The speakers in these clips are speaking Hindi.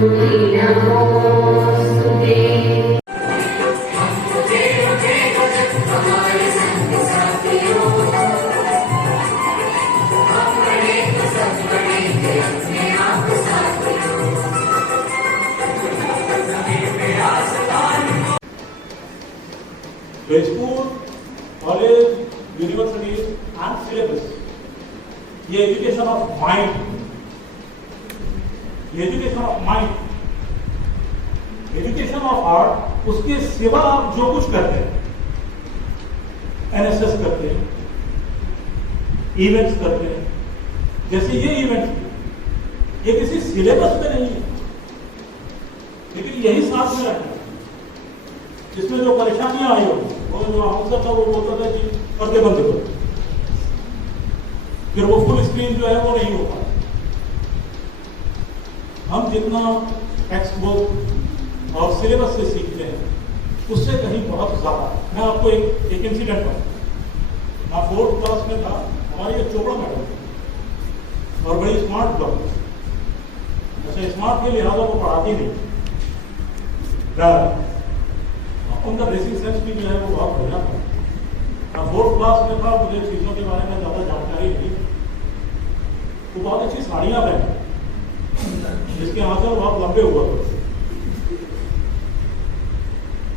School, college, university and syllabus, ये एजुकेशन ऑफ माइंड, ये education of mind, education of heart, उसके सिवा आप जो कुछ करते हैं, एनएसएस करते हैं, इवेंट्स करते हैं, जैसे ये इवेंट्स, ये किसी सिलेबस में नहीं है, लेकिन यही साथ में रखना, जिसमें जो परेशानियां आई होगी, वो जो ऑफिसर था वो बोलता था कि पर्दे बंद करो, फिर वो फुल स्क्रीन जो है वो नहीं हो पाता। हम जितना टेक्स्ट बुक और सिलेबस से सीखते हैं उससे कहीं बहुत ज्यादा। मैं आपको एक इंसिडेंट बताऊं। मैं 4th क्लास में था, हमारी एक चोपड़ा मैडम और बड़ी स्मार्ट ब्लॉक, अच्छा स्मार्ट के लिहाजा वो पढ़ाती नहीं, उनका ड्रेसिंग सेंस भी जो है वो बहुत बढ़िया था। मैं 4th क्लास में था, मुझे चीज़ों के बारे में ज़्यादा जानकारी नहीं। वो बहुत अच्छी साड़ियाँ पहने, जिसके आंचल बहुत लंबे हुआ थे,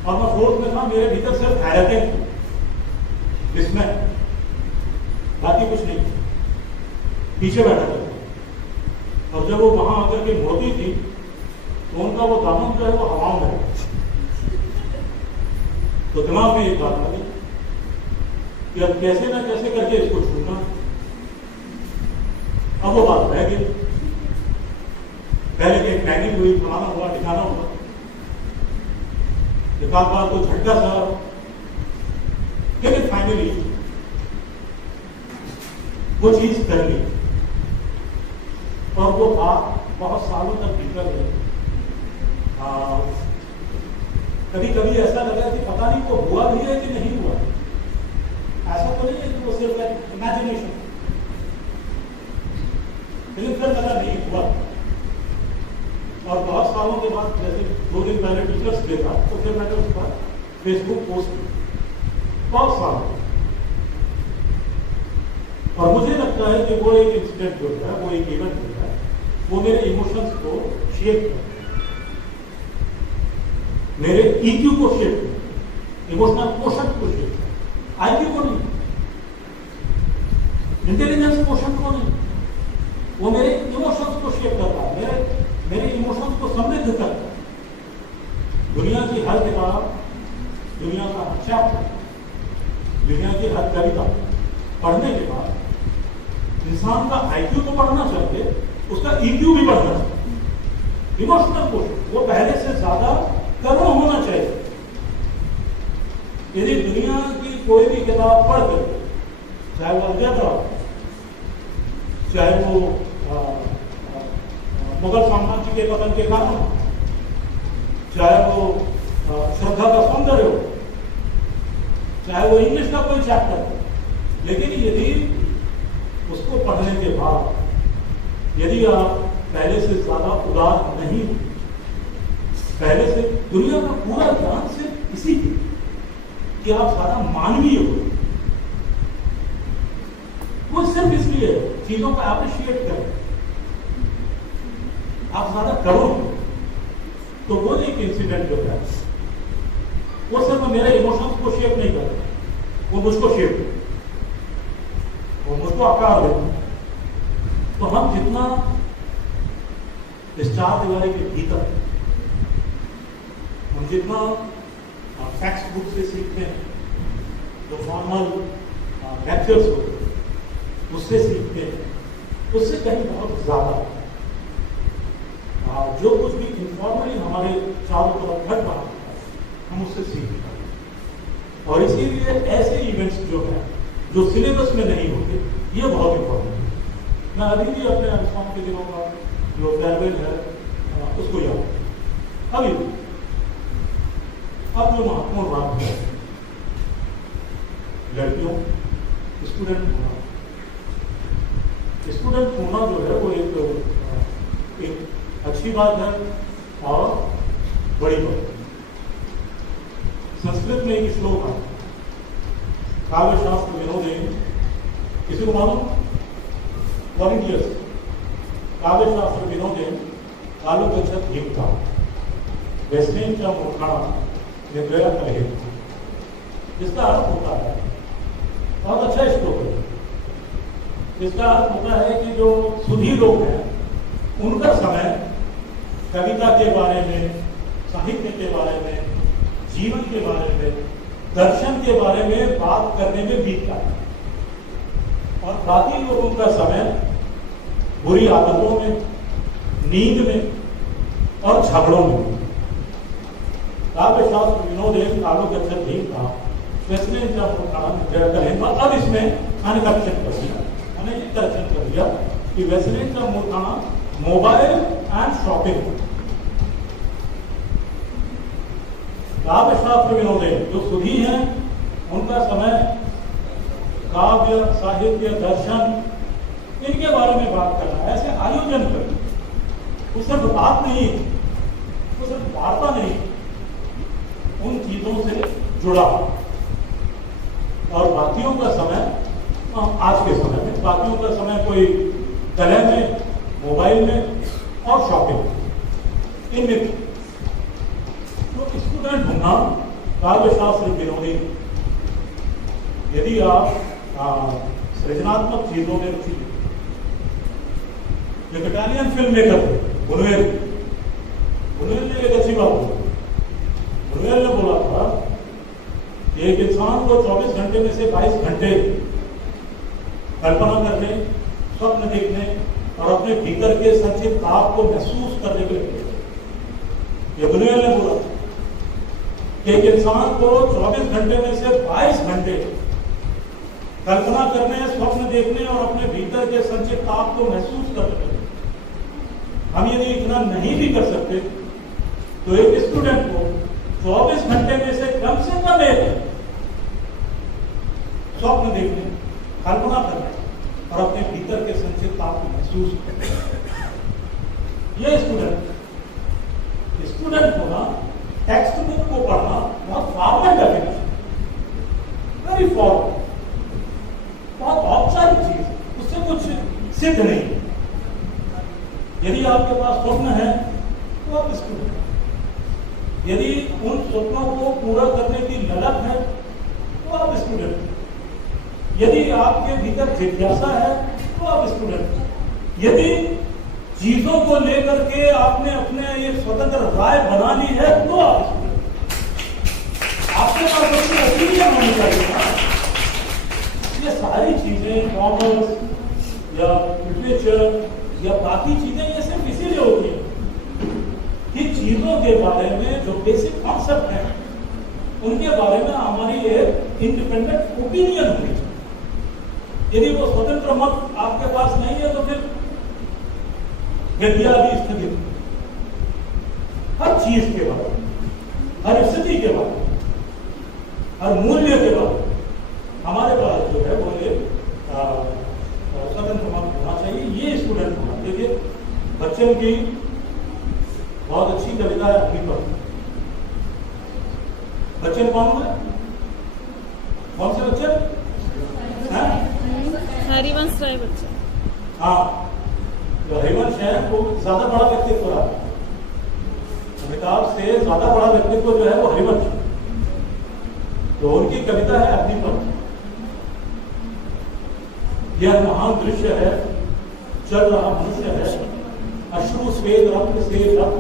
और मैं 4th में था, मेरे भीतर सिर्फ हैरतें थी, इसमें बाकी कुछ नहीं, पीछे बैठा था। और जब वो वहां आकर के मुड़ती थी तो उनका वो दामन जो है वो हवाओं में, तो दिमाग में एक बात आ गई कि अब कैसे ना कैसे करके इसको छूना। अब वो बात रह गई, पहले कि प्लानिंग हुई, फलाना हुआ, ठिकाना हुआ, एक बार तो झटका सा, लेकिन फाइनली वो चीज कर ली, और वो बात बहुत सालों तक भीतर रही। कभी कभी ऐसा लगा कि पता नहीं वो हुआ भी है कि नहीं हुआ, ऐसा तो नहीं है कि वो सिर्फ इमेजिनेशन, लेकिन फिर लगा नहीं हुआ। और बहुत सालों के बाद, जैसे 2 दिन पहले टीचर्स डे था, तो फिर मैंने उसका फेसबुक पोस्ट किया, बहुत सालों। और मुझे लगता है कि वो एक इंसिडेंट जो है, वो एक इवेंट जो है, वो मेरे इमोशंस को शेप कर, मेरे ईक्यू को शेप, इमोशनल क्वोशंट को शेप, आईक्यू को नहीं, इंटेलिजेंस क्वोशंट को नहीं, वो मेरे इमोशंस को शेप करता है, मेरे इमोशंस को समृद्ध करता है। दुनिया की हर किताब, दुनिया का हर चैप्टर, दुनिया की हर कविता पढ़ने के बाद इंसान का आईक्यू तो बढ़ना चाहिए, उसका ईक्यू भी बढ़ना चाहिए। इमोशनल क्वोशंट वो पहले से ज्यादा करोड़ होना चाहिए। यदि दुनिया की कोई भी किताब पढ़ कर, चाहे वो अलजेब्रा, चाहे वो मुगल साम्राज्य के पतन के कानून, चाहे वो श्रद्धा का सौंदर्य हो, चाहे वो इंग्लिश का कोई चैप्टर हो, लेकिन यदि उसको पढ़ने के बाद यदि आप पहले से ज्यादा उदार नहीं, पहले से दुनिया का पूरा ज्ञान सिर्फ इसी कि आप ज्यादा मानवीय हो, वो सिर्फ इसलिए चीजों का अप्रिशिएट करें, आप ज्यादा करो, तो वो एक इंसिडेंट जो है वो सिर्फ मेरे इमोशंस को शेप नहीं कर रहा, वो मुझको शेप कर, वो मुझको आकार देता। तो हम जितना इस 4 दीवारी के भीतर, हम जितना टेक्स्ट बुक से सीखते हैं, जो फॉर्मल लेक्चर्स होते हैं उससे सीखते हैं, उससे कहीं बहुत ज्यादा जो कुछ भी इनफॉर्मली हमारे चारों तरफ घट रहा है, हम उससे सीखते हैं। और इसीलिए ऐसे इवेंट्स जो है, जो सिलेबस में नहीं होते, ये बहुत इंपॉर्टेंट है। मैं अभी भी अपने अनुष्ठान के दिनों का जो फेयरवेल है उसको याद, अभी अब जो महत्वपूर्ण बात है, लड़कियों स्टूडेंट होना जो है वो एक अच्छी बात है, और बड़ी पद। संस्कृत में एक श्लोक है, काव्य शास्त्र विनोदे, किसी को मालूम? वॉलंटियर्स, काव्य शास्त्र विनोदे कालो गच्छत भीमता वैष्णव च मूर्खाणां निद्रया कलहेत। इसका अर्थ होता है, बहुत अच्छा श्लोक है। इसका अर्थ होता है कि जो सुधी लोग हैं उनका समय कविता के बारे में, साहित्य के बारे में, जीवन के बारे में, दर्शन के बारे में बात करने में बीतता है, और बाकी लोगों का समय बुरी आदतों में, नींद में और झगड़ों में। काव्य शास्त्र विनोदे कालो गच्छत भीमता वैष्णव च मूर्खाणां निद्रया कलहेत। अब इसमें करेक्शन कर दिया, मैंने ये करेक्शन कर दिया कि वैष्णव च मूर्खाणां मोबाइल एंड शॉपिंग। काव्य शास्त्र विनोदे, जो सुधी हैं उनका समय काव्य, साहित्य, दर्शन, इनके बारे में बात करना है। ऐसे आयोजन कर, वो सिर्फ बात नहीं, वो सिर्फ वार्ता नहीं, उन चीजों से जुड़ा। और बाकियों का समय, आज के समय में बाकियों का समय कोई कलह में, मोबाइल में और शॉपिंग, इनमें। तो स्टूडेंट होना काव्य शास्त्र विनोदी। यदि आप सृजनात्मक चीजों में रुचि, एक इटालियन फिल्म मेकर बुनुएल ने एक अच्छी बात बोली। बुनुएल ने बोला था कि एक इंसान को 24 घंटे में से 22 घंटे कल्पना करने, स्वप्न देखने और अपने भीतर के संचित ताप को महसूस करने के लिए, ये बुनुएल ने बोला कि एक इंसान को 24 घंटे में से 22 घंटे कल्पना करने, स्वप्न देखने और अपने भीतर के संचित ताप को महसूस करने। हम यदि इतना नहीं भी कर सकते तो एक स्टूडेंट को 24 घंटे में से कम एक स्वप्न देखने, कल्पना करने और अपने भीतर के संचित ताप को महसूस करने। ये स्टूडेंट होना, टेक्स्ट बुक को पढ़ना बहुत फॉर्मल डेफिनेशन, वेरी फॉर्मल, बहुत औपचारिक चीज, उससे कुछ सिद्ध नहीं। यदि आपके पास स्वप्न है तो आप स्टूडेंट, यदि उन स्वप्नों को पूरा करने की ललक है तो आप स्टूडेंट, यदि आपके भीतर जिज्ञासा है तो आप स्टूडेंट, यदि चीजों को लेकर के आपने अपने एक स्वतंत्र राय बना ली है तो आप स्टूडेंट। आपके पास अपनी ओपिनियन होनी चाहिए ना। ये सारी चीजें, कॉमर्स या लिटरेचर या बाकी चीजें, ये सिर्फ इसीलिए होती है कि चीजों के बारे में जो बेसिक कॉन्सेप्ट है उनके बारे में हमारी एक इंडिपेंडेंट ओपिनियन होनी चाहिए। यदि वो स्वतंत्र मत आपके पास नहीं है तो फिर गद्यादी स्थिति, हर चीज के बारे में, हर स्थिति के बारे में, हर मूल्य के बारे में हमारे पास जो है वो एक स्वतंत्र मत होना चाहिए। ये स्टूडेंट होना। देखिए, बच्चन की बहुत अच्छी कविता है अग्निपथ। बच्चन कौन है? कौन से बच्चन? हरिवंश राय बच्चन। हाँ, जो हरिवंश है वो ज्यादा बड़ा व्यक्तित्व रहा है। अमिताभ से ज्यादा बड़ा व्यक्तित्व जो है वो हरिवंश, तो उनकी कविता है अग्निपथ। यह महान दृश्य है, चल रहा मनुष्य है, अश्रु स्वेद रक्त से लत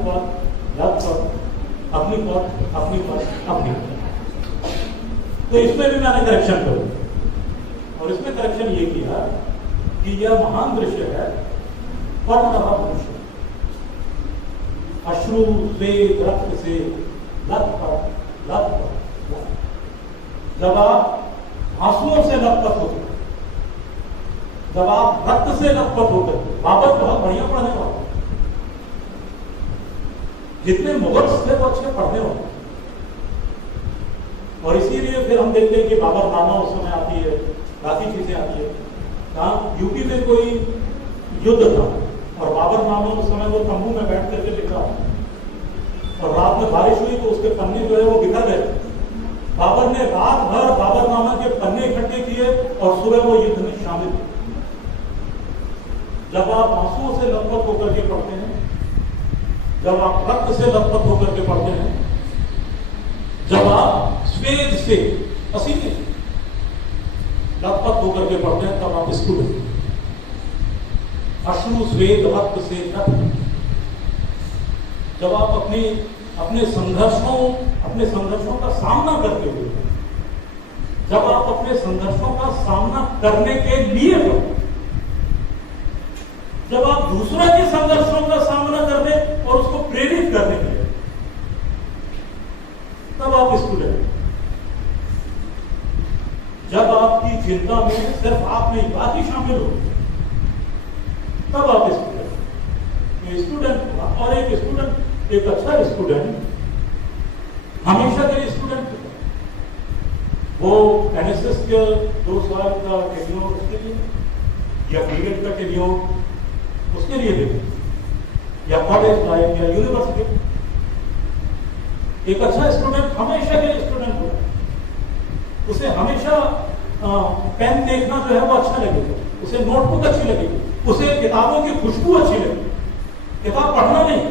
अपनी अपनी। तो इसमें भी मैंने करेक्शन किया, और इसमें करेक्शन ये किया कि यह महान दृश्य है, पढ़ रहा मनुष्य, अश्रु स्वेद रक्त से लत। जब आप आंसुओं से लथपथ होते, जब आप रक्त से लथपथ होते, बाबत बहुत बढ़िया पढ़ने वाले, जितने मुगल थे वो अच्छे पढ़ने वाले। और इसीलिए फिर हम देखते हैं कि बाबरनामा उस समय आती है, बाकी चीजें आती है। जहाँ यूपी में कोई युद्ध था और बाबरनामा उस समय वो तंबू में बैठ करके लिखा और रात में बारिश हुई तो उसके पन्ने जो है वो बिखर गए। बाबर ने रात भर बाबरनामा के पन्ने इकट्ठे किए और सुबह वो युद्ध में शामिल हुए। जब आप आंसुओं से लथपथ होकर के पढ़ते हैं, जब आप रक्त से लथपथ होकर के पढ़ते हैं, जब आप स्वेद से पसीने लथपथ होकर के पढ़ते हैं, तब आप स्टूडेंट। अश्रु स्वेद रक्त से रक्त। जब आप अपने संघर्षों का सामना करते हुए, जब आप अपने संघर्षों का सामना करने के लिए हो, जब आप दूसरों के संघर्षों का सामना करने और उसको प्रेरित करने के लिए, तब आप स्टूडेंट। जब आपकी चिंता में सिर्फ आप नहीं बाकी शामिल हो, तब आप स्टूडेंट। स्टूडेंट और एक स्टूडेंट, एक अच्छा स्टूडेंट हमेशा के लिए स्टूडेंट होता है। वो एनएसएस के 2 साल का टेन्योर उसके लिए, या पीरियड का टेन्योर उसके लिए देते, या कॉलेज लाइफ या यूनिवर्सिटी। एक अच्छा स्टूडेंट हमेशा के लिए स्टूडेंट होता है। उसे हमेशा पेन देखना जो है वो अच्छा लगेगा, उसे नोटबुक अच्छी लगेगी, उसे किताबों की खुशबू अच्छी लगेगी। किताब पढ़ना नहीं,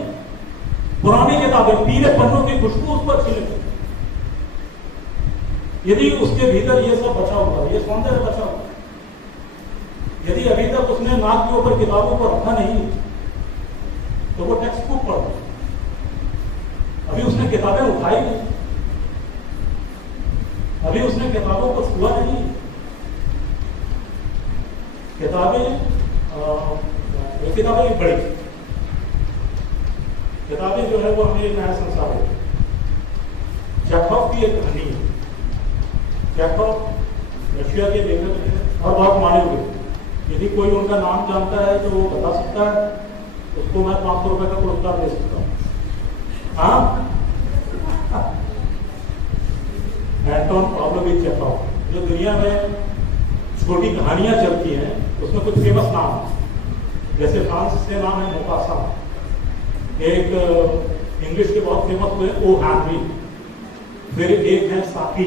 पुरानी किताबें, पीले पन्नों की खुशबू उसको अच्छी लगेगी। यदि उसके भीतर ये सब बचा हुआ, ये सौंदर्य बचा हुआ, यदि अभी तक उसने नाक के ऊपर किताबों को रखा नहीं, तो वो टेक्स्ट बुक पढ़ता। अभी उसने किताबें उठाई नहीं, अभी उसने किताबों को छुआ नहीं। किताबें एक बड़ी किताबें जो है वो हमें एक नया संसार है। चेखोव की एक कहानी है। चेखोव रशिया के लेखक हैं और बहुत माने हुए। यदि कोई उनका नाम जानता है तो वो बता सकता है, उसको मैं 500 रुपए का पुरस्कार दे सकता हूँ। हाँ, एंटोन पाव्लोविच चेखोव। जो दुनिया में छोटी कहानियां चलती हैं उसमें कुछ फेमस नाम है, जैसे फ्रांस से नाम है मोपासा, एक इंग्लिश के बहुत फेमस हुए ओ हैनरी, फिर एक है साकी।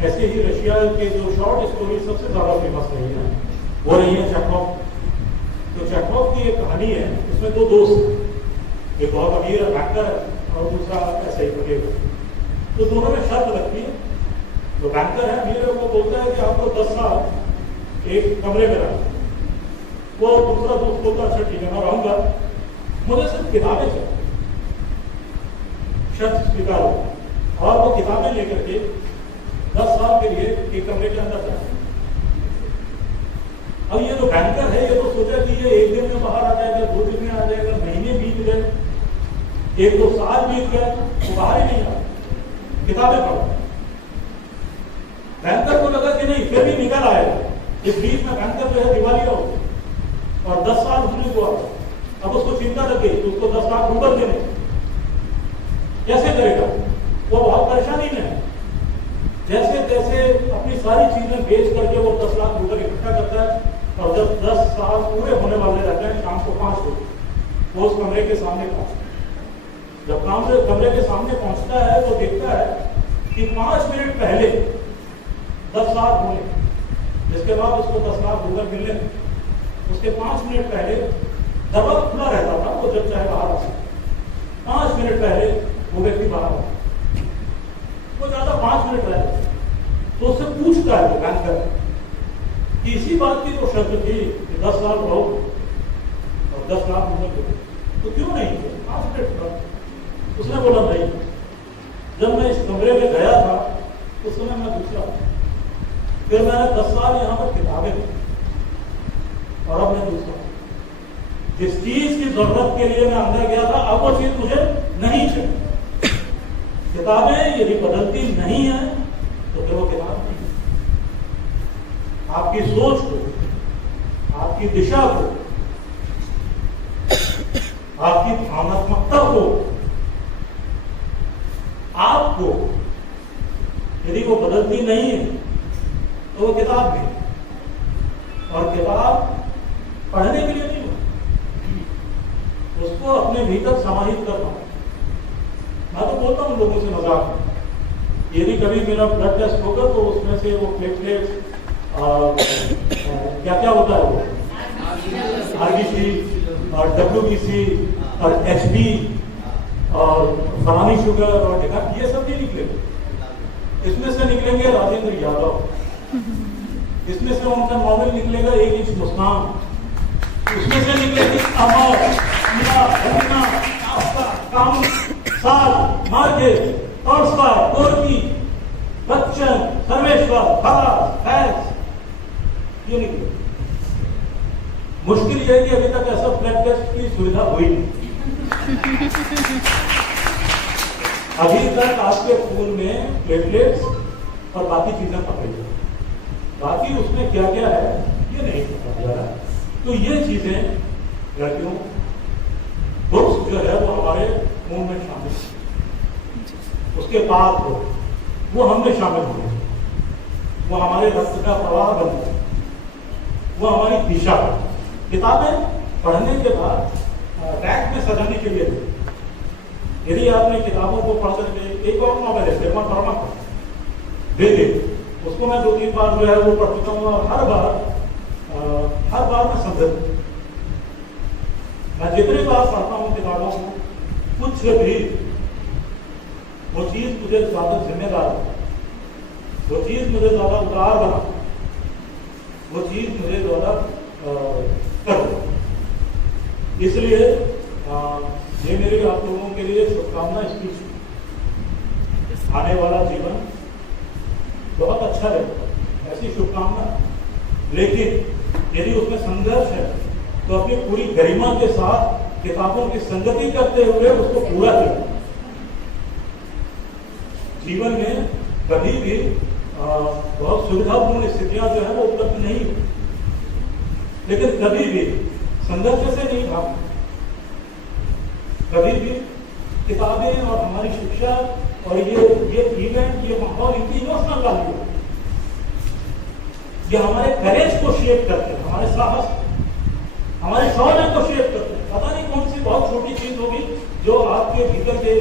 ऐसे ही रशिया के जो शॉर्ट स्टोरी सबसे ज्यादा फेमस रही है वो रही है चेखोव। तो चेखोव की एक कहानी है, उसमें 2 दोस्त, एक बहुत अमीर बैंकर है और दूसरा ऐसे ही बड़े हुए। तो दोनों में शर्त लगती है। जो बैंकर है, अमीर है, वो बोलता है कि आपको 10 साल एक कमरे में रखना। वो दूसरा दोस्त बोलता है अच्छा ठीक है मैं रहूंगा, मुझे सिर्फ किताबें चाहिए। शर्त स्वीकार हो और वो किताबें लेकर के 10 साल के लिए एक कमरे के अंदर जाए। अब ये जो बैंकर है ये तो सोचा कि ये 1 दिन में बाहर आ जाएगा, 2 दिन में आ जाएगा, महीने बीत गए, 1-2 साल बीत गए, वो बाहर ही नहीं आया, किताबें पढ़ो। बैंकर को लगा कि नहीं फिर भी निकल आएगा। इस बीच में बैंकर जो है दिवालिया हो और 10 साल होने को आ। अब उसको चिंता लगी तो उसको 10 लाख रुपए देने, कैसे करेगा? वो बहुत परेशानी में है। जैसे तैसे अपनी सारी चीजें बेच करके वो 10 लाख रुपए इकट्ठा करता है और जब 10 साल पूरे होने वाले रहते हैं, शाम को 5 बजे वो उस कमरे के सामने पहुंचता है। जब कमरे के सामने पहुंचता है तो देखता है कि 5 मिनट पहले 10 साल होने, जिसके बाद उसको 10 लाख रुपए मिलने, उसके 5 मिनट पहले दरवाजा खुला रहता था, वो जब चाहे बाहर आ सकता। 5 मिनट पहले वो व्यक्ति बाहर आ, वो ज्यादा 5 मिनट रहता तो उससे पूछता है वो बैंकर कि इसी बात की तो शर्त थी कि 10 साल रहो और 10 लाख रुपए तो क्यों नहीं किया? 5 मिनट था। उसने बोला नहीं, जब मैं इस कमरे में गया था उस समय मैं दूसरा, फिर मैंने 10 साल यहाँ पर किताबें दी और अब मैं दूसरा। जिस चीज की जरूरत के लिए मैं अंदर गया था अब वो चीज मुझे नहीं चाहिए। किताबें यदि बदलती नहीं है तो फिर वो किताब नहीं। आपकी सोच को, आपकी दिशा को, आपकी भावनात्मकता को, आपको यदि वो बदलती नहीं है तो वो किताब नहीं। और किताब पढ़ने के लिए नहीं, उसको अपने भीतर समाहित करना, मैं तो बोलता हूँ लोगों से मजाक में, यदि कभी मेरा ब्लड टेस्ट होगा तो उसमें से वो प्लेटलेट्स क्या क्या होता है वो RBC और WBC और HB और फलानी शुगर और ये सब नहीं निकलेंगे। इसमें से निकलेंगे राजेंद्र यादव, इसमें से उनका नॉवल निकलेगा 1 इंच मुस्कान, उसमें से निकलेगी अमर, मीरा, रवीना, आस्था, कामू, साल, market, Tolstoy, Gorky, Bachchan, Sarveshwar, खलास, फैज, ये निकले। मुश्किल यह है कि अभी तक ऐसा ब्लड टेस्ट की सुविधा हुई नहीं। अभी तक आपके खून में प्लेटलेट्स और बाकी चीजें पकड़ी जाए, बाकी उसमें क्या क्या है ये नहीं पता जा रहा है। तो ये चीजें लड़कियों बुक्स जो है वो हमारे खून में शामिल, उसके बाद वो हमने शामिल होंगे, वो हमारे रक्त का प्रवाह बनता है, वो हमारी दिशा। किताबें पढ़ने के बाद रैक में सजाने के लिए, यदि आपने किताबों को पढ़ करके एक और नॉवेल है श्रीमान वर्मा का दे दे, उसको मैं 2-3 बार जो है वो पढ़ चुका हूँ और हर बार मैं समझ, मैं जितनी बार पढ़ता हूँ किताबों को कुछ भी वो चीज मुझे ज्यादा जिम्मेदार, वो चीज मुझे ज्यादा उदार बना, वो चीज मुझे ज्यादा कर। इसलिए ये मेरे आप लोगों के लिए शुभकामना स्पीच, आने वाला जीवन बहुत अच्छा है, ऐसी शुभकामना। लेकिन यदि उसमें संघर्ष है तो अपनी पूरी गरिमा के साथ किताबों की संगति करते हुए उसको पूरा करें। जीवन में कभी भी बहुत सुविधापूर्ण स्थितियां जो है वो उपलब्ध नहीं, लेकिन कभी भी संघर्ष से नहीं भागना। कभी भी किताबें और हमारी शिक्षा और ये इवेंट, ये माहौल, इनकी इमोशनल वैल्यू, ये हमारे करेज को शेप करते हैं, हमारे साहस, हमारे शौर्य को शेप करते हैं। पता नहीं कौन सी बहुत छोटी चीज होगी जो आपके भीतर के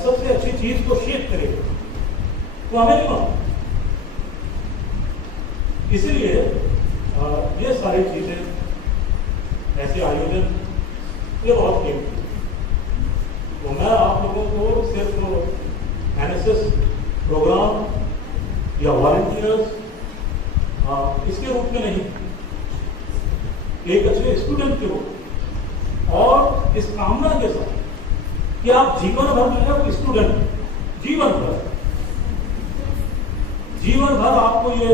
सबसे अच्छी चीज को शेप करेगी, तो हमें नहीं मालूम। इसलिए ये सारी चीजें, ऐसे आयोजन ये बहुत कीमती। तो मैं आप लोगों को सिर्फ NSS प्रोग्राम या वॉलंटियर्स इसके रूप में नहीं, एक अच्छे स्टूडेंट के रूप और इस कामना के साथ कि आप जीवन भर जो है वो स्टूडेंट, जीवन भर आपको ये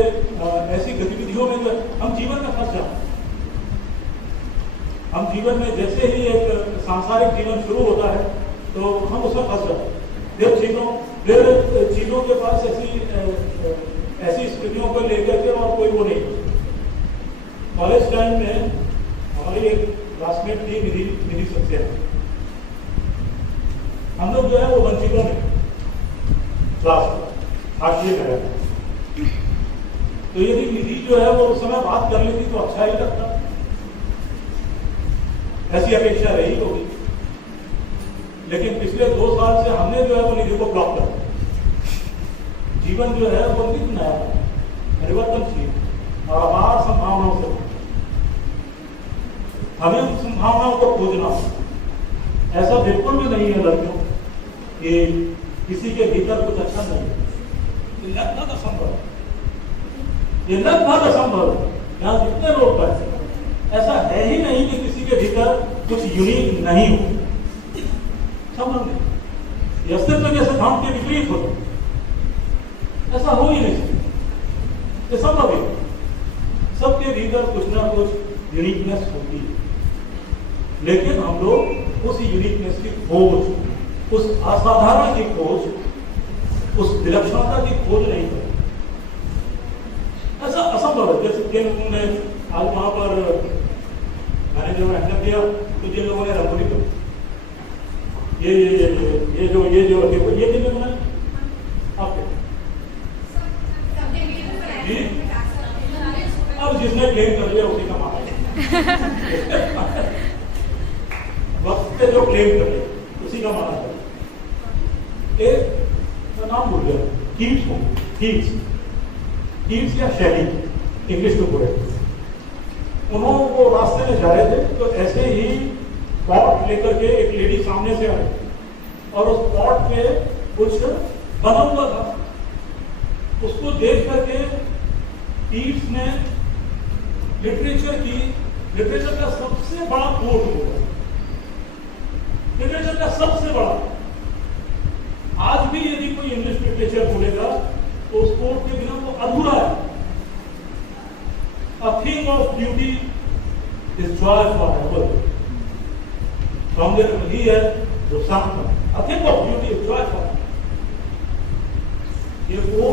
ऐसी गतिविधियों में हम जीवन में फंस जाते हैं। हम जीवन में जैसे ही एक सांसारिक जीवन शुरू होता है तो हम उसमें फंस जाते हैं। फिर चीजों के पास ऐसी स्थितियों को लेकर के और कोई वो नहीं। कॉलेज टाइम में हमारी एक क्लासमेट थी निधि सक्सेना, हम लोग जो है वो वंचितों में क्लास हाशिए में रहते, तो यदि निधि जो है वो उस समय बात कर लेती तो अच्छा ही लगता, ऐसी अपेक्षा रही होगी। लेकिन पिछले 2 साल से हमने जो है वो निधि को ब्लॉक कर, जीवन जो है वो नित नया परिवर्तनशील और अपार संभावनाओं से, हमें उन संभावनाओं को खोजना। ऐसा बिल्कुल भी नहीं है लड़कियों कि किसी के भीतर कुछ अच्छा नहीं है, ये लगभग असंभव है, ये लगभग असंभव है। यहाँ जितने लोग बैठे ऐसा है ही नहीं कि किसी के भीतर कुछ यूनिक नहीं हो, संभव नहीं। ये अस्तित्व के सिद्धांत के विपरीत होता, ऐसा हो ही नहीं सकता, ये संभव है। सबके भीतर कुछ ना कुछ यूनिकनेस होती है, लेकिन हम लोग उस यूनिकनेस की खोज, उस असाधारण की खोज, उस विलक्षणता की खोज नहीं करते। ऐसा असंभव है। जैसे जिन लोगों ने आज वहां पर मैंने जब एंटर किया तो जिन लोगों ने रंगोली कर, ये जो देखो ये कितने बनाए आपके जी, अब जिसने क्लेम कर लिया उसी का माना वक्त पे जो क्लेम कर लिया उसी का माना है। एक मैं नाम भूल गया, कीट्स या शैली इंग्लिश में बोले, उन्होंने वो रास्ते में जा रहे थे तो ऐसे ही पॉट लेकर के एक लेडी सामने से आई और उस पॉट पे कुछ बना हुआ था। उसको देख करके कीट्स ने लिटरेचर का सबसे बड़ा कोट बोला, लिटरेचर का सबसे बड़ा। आज भी यदि कोई इंग्लिश लिटरेचर बोलेगा तो उस कोट के बिना वो अधूरा है। A thing of beauty is joy forever. सौंदर्य ही है जो शांत है। A thing of beauty is joy forever. ये वो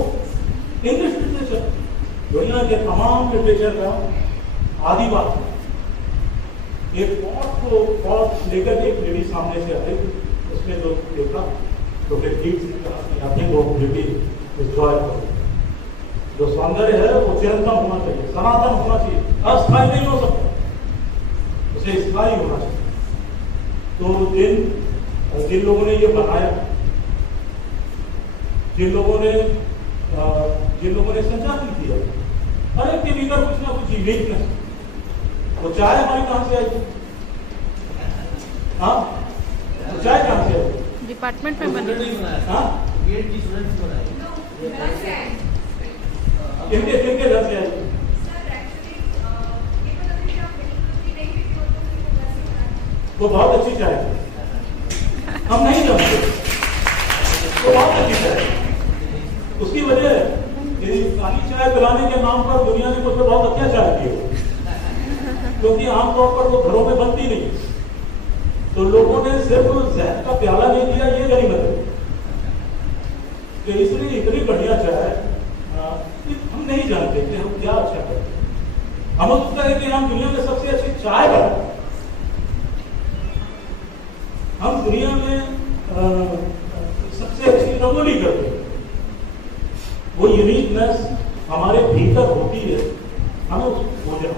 इंग्लिश लिटरेचर दुनिया के तमाम लिटरेचर का आदि बात है। एक पॉट लेकर एक लेडी सामने से आई, उसने जो देखा तो फिर ठीक से कहा, I think of beauty is joy forever. जो सौंदर्य है वो चिरंतन होना चाहिए, सनातन होना चाहिए, अस्थायी नहीं हो सकता, उसे स्थायी होना चाहिए। तो जिन लोगों ने ये बनाया, जिन लोगों ने संचालित किया, हर एक के भीतर कुछ ना कुछ यूनिकनेस। वो चाय हमारी कहां से आई? हाँ, तो चाय कहां से आई? डिपार्टमेंट में बनी। हाँ, किनके घर से आई? वो बहुत अच्छी चाय है, हम नहीं जानते, वो बहुत अच्छी चाय है। उसकी वजह काली चाय पिलाने के नाम पर दुनिया ने मुझ पर बहुत अत्याचार किए, क्योंकि आमतौर पर वो घरों में बनती नहीं, तो लोगों ने सिर्फ जहर का प्याला नहीं दिया, ये गनीमत है। तो इसलिए इतनी बढ़िया चाय हम नहीं जानते कि हम क्या अच्छा करते। हम सोचता है कि हम दुनिया में सबसे अच्छी चाय बनाते, हम दुनिया में सबसे अच्छी रंगोली करते हैं। वो यूनिकनेस हमारे भीतर होती है, हमें उसको खोजना।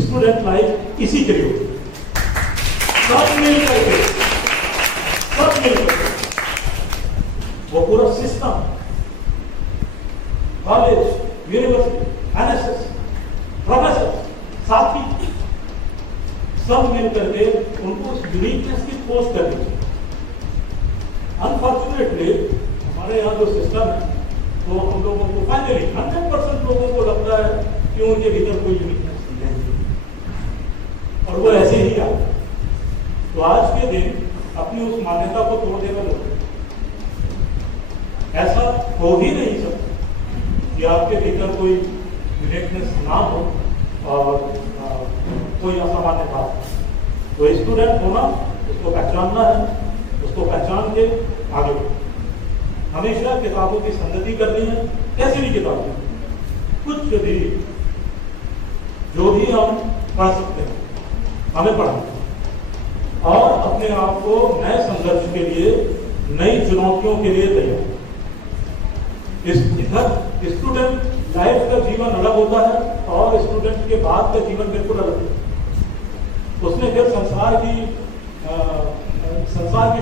स्टूडेंट लाइफ इसी के लिए होती है, सब मिल करके वो पूरा system, college, university, NSS, professor, साथी, सब मिल करके उनको उस यूनिकनेस की खोज करनी चाहिए। अनफॉर्चुनेटली हमारे यहाँ जो सिस्टम है, तो हम लोगों को फाइनली 100% लोगों को लगता है कि उनके भीतर कोई यूनिकनेस नहीं है और वो ऐसे ही आता है। तो आज के दिन अपनी उस मान्यता को तोड़ देना लोग, ऐसा हो ही नहीं सकता कि आपके भीतर कोई यूनिकनेस ना हो और कोई असामान्य बात। तो स्टूडेंट होना, उसको पहचानना है, उसको पहचान के आगे हमेशा किताबों की संगति करनी है। कैसी भी किताबें, कुछ भी जो भी हम पढ़ सकते हैं हमें पढ़ना और अपने आप को नए संघर्ष के लिए, नई चुनौतियों के लिए तैयार। स्टूडेंट लाइफ का जीवन अलग होता है और स्टूडेंट के बाद का जीवन बिल्कुल अलग है। उसने फिर संसार की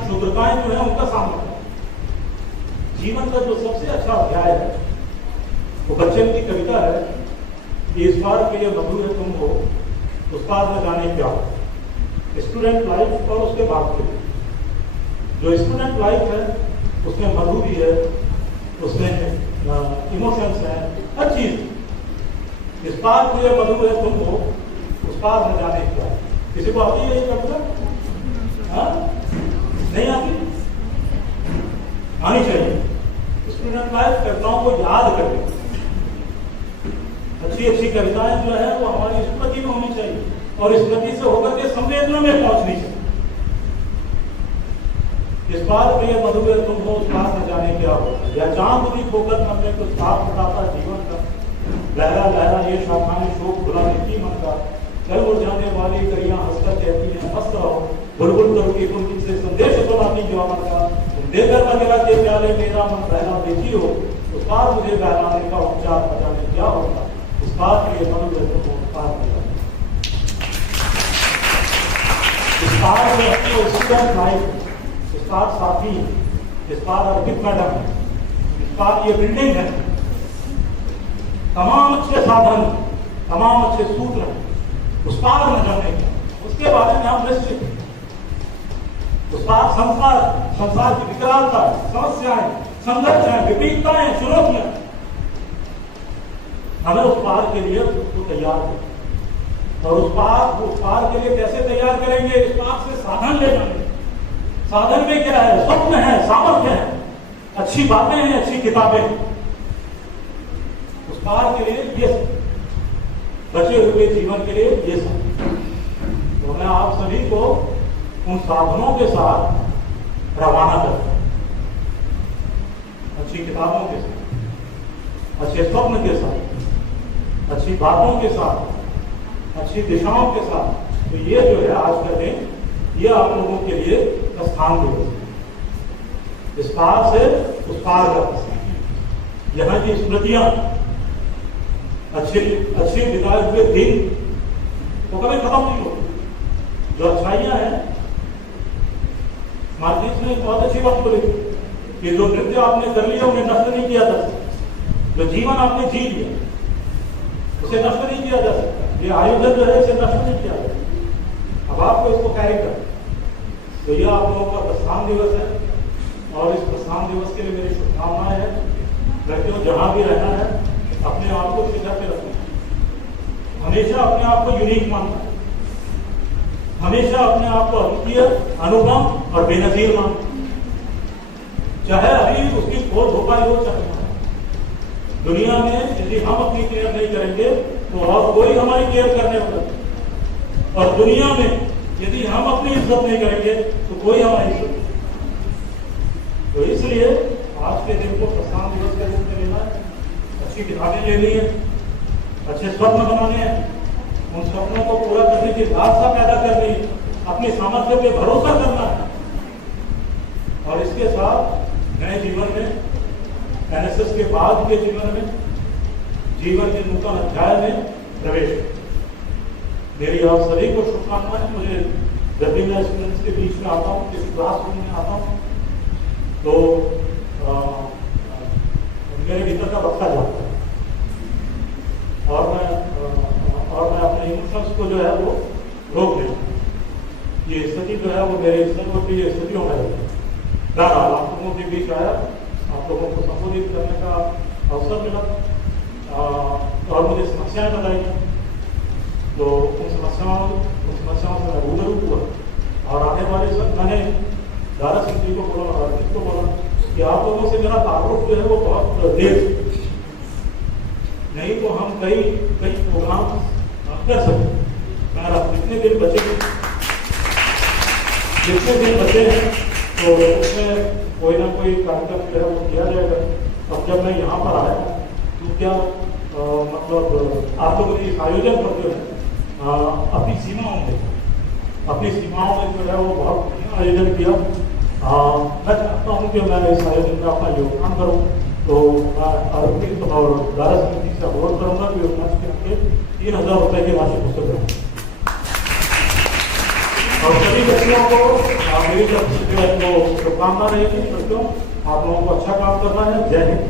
क्षुद्रताएं जो है उनका सामना है। जीवन का जो सबसे अच्छा अध्याय है वो बच्चन की कविता है कि इस बार के लिए मधुर है तुम हो, उस बार न जाने क्या हो। स्टूडेंट लाइफ और उसके बाद के लिए जो स्टूडेंट लाइफ है उसमें मधुरी है, उसमें इमोशंस है, हर चीज। इस बार के लिए मधुर है तुम हो, उस बार न जाने क्या। किसी को आती है ये कविता? नहीं आती? आनी चाहिए। स्टूडेंट लाइफ कविताओं को याद करके, अच्छी कविताएं जो है वो हमारी स्मृति में होनी चाहिए और स्मृति से होकर के संवेदना में पहुंचनी चाहिए। इस बार प्रिय मधुर तुम हो, उस बार न जाने क्या हो। या चांद भी खोकर मन में कुछ साफ बताता जीवन का, लहरा लहरा ये शाखाएं शोक भुला की मन का। कल उड़ जाने वाली करियां हंसकर कहती हैं मस्त रहो, बुलबुल करोगी कुंजी से संदेश सुनाती जवान का। तुम देकर वगैरह के प्याले मेरा मन बहला देखी हो, उस बार मुझे बहलाने का उपचार न जाने क्या होगा। उस बार प्रिय मधुर तुम हो, उस बार न जाने। इस बार में अपने स्टूडेंट लाइफ, साथी, इस्पात अर्पित मैडम है, इस्पात ये बिल्डिंग है, तमाम अच्छे साधन, तमाम अच्छे सूत्र हैं उस पार में जाने के, उसके बारे में हम निश्चित हैं। उस पार संसार की विकरालता, समस्याएं, संघर्ष है, विविधताएं, चुनौतियां, हमें उस पार के लिए उसको तैयार करें। और उस पार के लिए कैसे तैयार करेंगे? इस पार से साधन ले जाएंगे। साधन में क्या है? स्वप्न है, सामर्थ्य है, अच्छी बातें हैं, अच्छी किताबें। उस पार के लिए ये बचे हुए जीवन के लिए ये सब, तो मैं आप सभी को उन साधनों के साथ रवाना करता हूं, अच्छी किताबों के साथ, अच्छे स्वप्न के साथ, अच्छी बातों के साथ, अच्छी दिशाओं के साथ। तो ये जो है आज का दिन, ये आप लोगों के लिए प्रस्थान दिवस है। इस पार से उस पार का प्रस्थान, यहाँ की स्मृतियां, अच्छे बिताए हुए दिन वो कभी खत्म नहीं होती। जो अच्छाइयां हैं, मार्क्स ने बहुत अच्छी बात बोली कि जो नृत्य आपने कर लिया उन्हें नष्ट नहीं किया जा सकता, जो जीवन आपने जी लिया उसे नष्ट नहीं किया जा सकता, ये आयोजन जो है इसे नष्ट नहीं किया जा सकता। अब आपको इसको कैरी कर, तो यह आप लोगों का प्रस्थान दिवस है, और इस प्रस्थान दिवस के लिए मेरी शुभकामनाएं हैं। लड़कियों, जहां भी रहना है अपने आप को सिखा के रखना, हमेशा अपने आप को यूनिक मानना, हमेशा अपने आप को अद्वितीय, अनुपम और बेनजीर मानना। चाहे अभी उसकी खोज हो पाई हो, चाहे दुनिया में यदि हम अपनी केयर नहीं करेंगे तो और कोई हमारी केयर करने वाला, और दुनिया में यदि हम अपनी इज्जत नहीं करेंगे तो कोई हमारी इज्जत नहीं। तो इसलिए आज के दिन को प्रस्थान दिवस के रूप में लेना है, अच्छी किताबें लेनी है, अच्छे स्वप्न बनाने हैं, उन स्वप्नों को पूरा करने की लालसा पैदा करनी है, अपनी सामर्थ्य पे भरोसा करना है, और इसके साथ नए जीवन में, एनएसएस के बाद के जीवन में, जीवन के नूतन अध्याय में प्रवेश। मेरी आप सभी को शुभकामनाएं। मुझे जब भी मैं स्टूडेंट्स के बीच में आता हूँ, किसी क्लासरूम में आता हूँ, तो मेरे भीतर का बच्चा जाता है, और मैं अपने इमोशंस को जो है वो रोक लेता हूँ। ये स्थिति जो है वो मेरे सर्वप्रिय स्थितियों में है। बहरहाल आप लोगों के बीच आया, आप लोगों को संबोधित करने का अवसर मिला, और मुझे समस्याएं बताई, तो उन समस्याओं से मैं रूबरू हुआ, और आने वाले सब मैंने दारा सिंह जी को बोला और अर्पित को बोला कि आप लोगों से मेरा ताल्लुक जो है वो बहुत देर, नहीं तो हम कई प्रोग्राम कर सकते। मेरा जितने दिन बचे हैं तो उसमें कोई ना कोई कार्यक्रम जो है वो किया जाएगा। अब जब मैं यहाँ पर आया तो क्या मतलब आप लोगों ने इस आयोजन पर जो है अपनी सीमाओं में जो है वो बहुत बढ़िया आयोजन किया। मैं चाहता हूँ कि मैं इस आयोजन में अपना योगदान करूँ, तो मैं अर्पित और दारा समिति से अनुरोध करूँगा कि मंच के आगे 3000 रुपये की राशि पुस्तक करूँ, और सभी बच्चियों को मेरी तरफ से शुभकामना रहेगी। बच्चों, आप लोगों को अच्छा काम करना है। जय हिंद।